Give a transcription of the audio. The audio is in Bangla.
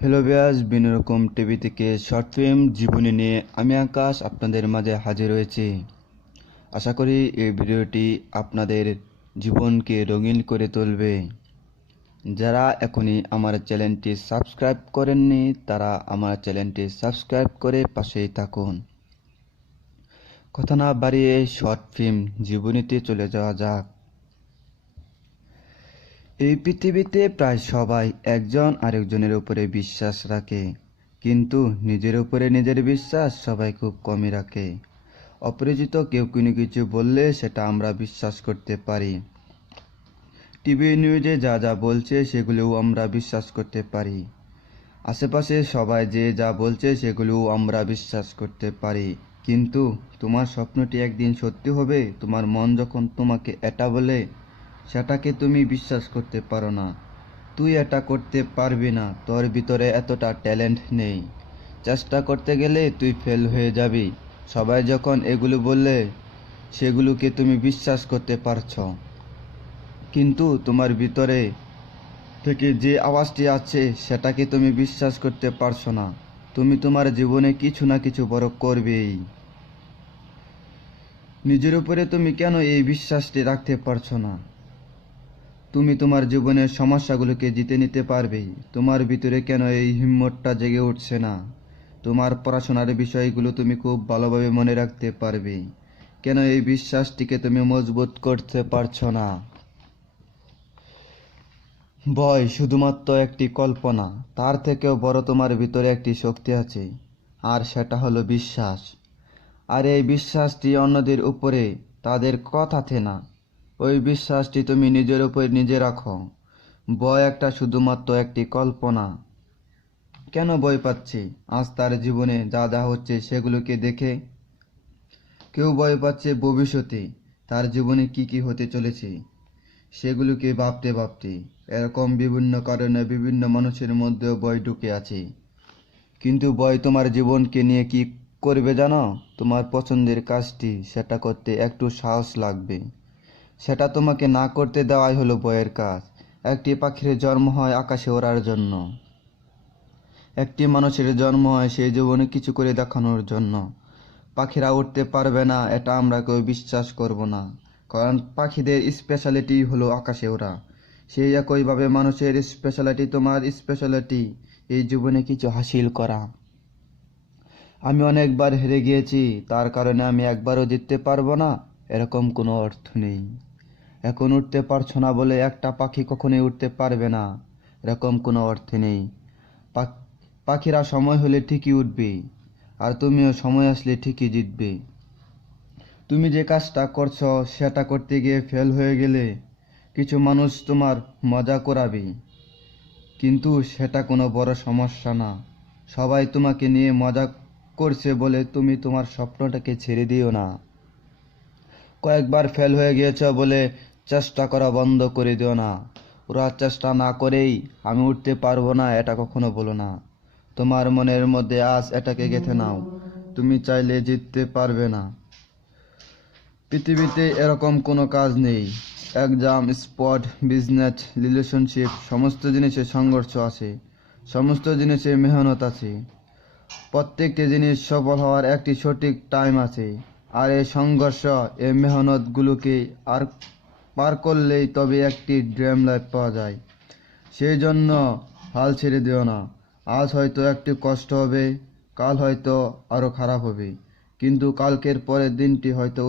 হ্যালো ভিউয়ার্স, বিভিন্ন রকম টিভি থেকে শর্ট ফিল্ম জীবনী নিয়ে আমি আকাশ আপনাদের মাঝে হাজির হয়েছি। আশা করি এই ভিডিওটি আপনাদের জীবনকে রঙিন করে তুলবে। যারা এখনই আমার চ্যানেলটি সাবস্ক্রাইব করেননি তারা আমার চ্যানেলটি সাবস্ক্রাইব করে পাশেই থাকুন। কথা না বাড়িয়ে শর্ট ফিল্ম জীবনীতে চলে যাওয়া যাক। এই পৃথিবীতে প্রায় সবাই একজন আরেকজনের উপরে বিশ্বাস রাখে, কিন্তু নিজের উপরে নিজের বিশ্বাস সবাই খুব কমই রাখে। অপরিচিত কেউ কোনো কিছু বললে সেটা আমরা বিশ্বাস করতে পারি। টিভি নিউজে যা যা বলছে সেগুলোও আমরা বিশ্বাস করতে পারি। আশেপাশে সবাই যে যা বলছে সেগুলোও আমরা বিশ্বাস করতে পারি। কিন্তু তোমার স্বপ্নটি একদিন সত্যি হবে, তোমার মন যখন তোমাকে এটা বলে সেটাকে তুমি বিশ্বাস করতে পারো না। তুই এটা করতে পারবি না, তোর ভিতরে এতটা ট্যালেন্ট নেই, চেষ্টা করতে গেলে তুই ফেল হয়ে যাবি। সবাই যখন এগুলো বললে সেগুলোকে তুমি বিশ্বাস করতে পারছো, কিন্তু তোমার ভিতরে থেকে যে আওয়াজটি আছে সেটাকে তুমি বিশ্বাস করতে পারছো না। তুমি তোমার জীবনে কিছু না কিছু বড় করবেই। নিজের উপরে তুমি কেন এই বিশ্বাসটি রাখতে পারছো না? তুমি তোমার জীবনের সমস্যাগুলোকে জিতে নিতে পারবে। তোমার ভিতরে কেন এই হিম্মতটা জেগে উঠছে না? তোমার পড়াশোনার বিষয়গুলো তুমি খুব ভালোভাবে মনে রাখতে পারবে। কেন এই বিশ্বাসটিকে তুমি মজবুত করতে পারছো না? ভয় শুধুমাত্র একটি কল্পনা, তার থেকেও বড় তোমার ভিতরে একটি শক্তি আছে, আর সেটা হলো বিশ্বাস। আর এই বিশ্বাসটি অন্যদের উপরে, তাদের কথাতে না। ওই বিশ্বাসটি তুমি নিজের উপর নিজে রাখো। ভয় একটা শুধুমাত্র একটি কল্পনা। কেন ভয় পাচ্ছে? আজ তার জীবনে যা যা হচ্ছে সেগুলোকে দেখে। কেউ ভয় পাচ্ছে ভবিষ্যতে তার জীবনে কি কি হতে চলেছে সেগুলোকে ভাবতে ভাবতে। এরকম বিভিন্ন কারণে বিভিন্ন মানুষের মধ্যেও ভয় ঢুকে আছে। কিন্তু ভয় তোমার জীবনকে নিয়ে কি করবে জানো? তোমার পছন্দের কাজটি সেটা করতে একটু সাহস লাগবে। সেটা তোমাকে না করতে দেওয়াই হলো ভয়ের কাজ। একটি পাখির জন্ম হয় আকাশে ওড়ার জন্য, একটি মানুষের জন্ম হয় সেই জীবনে কিছু করে দেখানোর জন্য। পাখিরা উঠতে পারবে না এটা আমরা কেউ বিশ্বাস করব না, কারণ পাখিদের স্পেশালিটি হলো আকাশে ওড়া। সেই একইভাবে মানুষের স্পেশালিটি, তোমার স্পেশালিটি এই জীবনে কিছু হাসিল করা। আমি অনেকবার হেরে গিয়েছি, তার কারণে আমি একবারও জিততে পারবো না, এরকম কোনো অর্থ নেই। এখন উঠতে পারছো না বলে একটা পাখি কখনোই উঠতে পারবে না, এরকম কোনো অর্থ নেই। পাখিরা সময় হলে ঠিকই উঠবে, আর তুমিও সময় আসলে ঠিকই জিতবে। তুমি যে কাজটা করছো সেটা করতে গিয়ে ফেল হয়ে গেলে কিছু মানুষ তোমার মজা করাবে, কিন্তু সেটা কোনো বড় সমস্যা না। সবাই তোমাকে নিয়ে মজা করছে বলে তুমি তোমার স্বপ্নটাকে ছেড়ে দিও না। কয়েকবার ফেল হয়ে গিয়েছ বলে চেষ্টা করা বন্ধ করে দিও না। ওরা চেষ্টা না করেই আমি উঠতে পারবো না এটা কখনো বলো না। তোমার মনের মধ্যে আজ এটাকে গেঁথে নাও, তুমি চাইলে জিততে পারবে না। পৃথিবীতে এরকম কোনো কাজ নেই। এক্সাম, স্পোর্ট, বিজনেস, রিলেশনশিপ, সমস্ত জিনিসে সংঘর্ষ আছে, সমস্ত জিনিসে মেহনত আছে। প্রত্যেকটি জিনিস সফল হওয়ার একটি সঠিক টাইম আছে। আর এই সংঘর্ষ, এই মেহনতগুলোকে আর পার করলেই তবে একটি ড্রিম লাইফ পাওয়া যায়। সেই জন্য হাল ছেড়ে দিও না। আজ হয়তো একটু কষ্ট হবে, কাল হয়তো আরও খারাপ হবে, কিন্তু কালকের পরের দিনটি হয়তো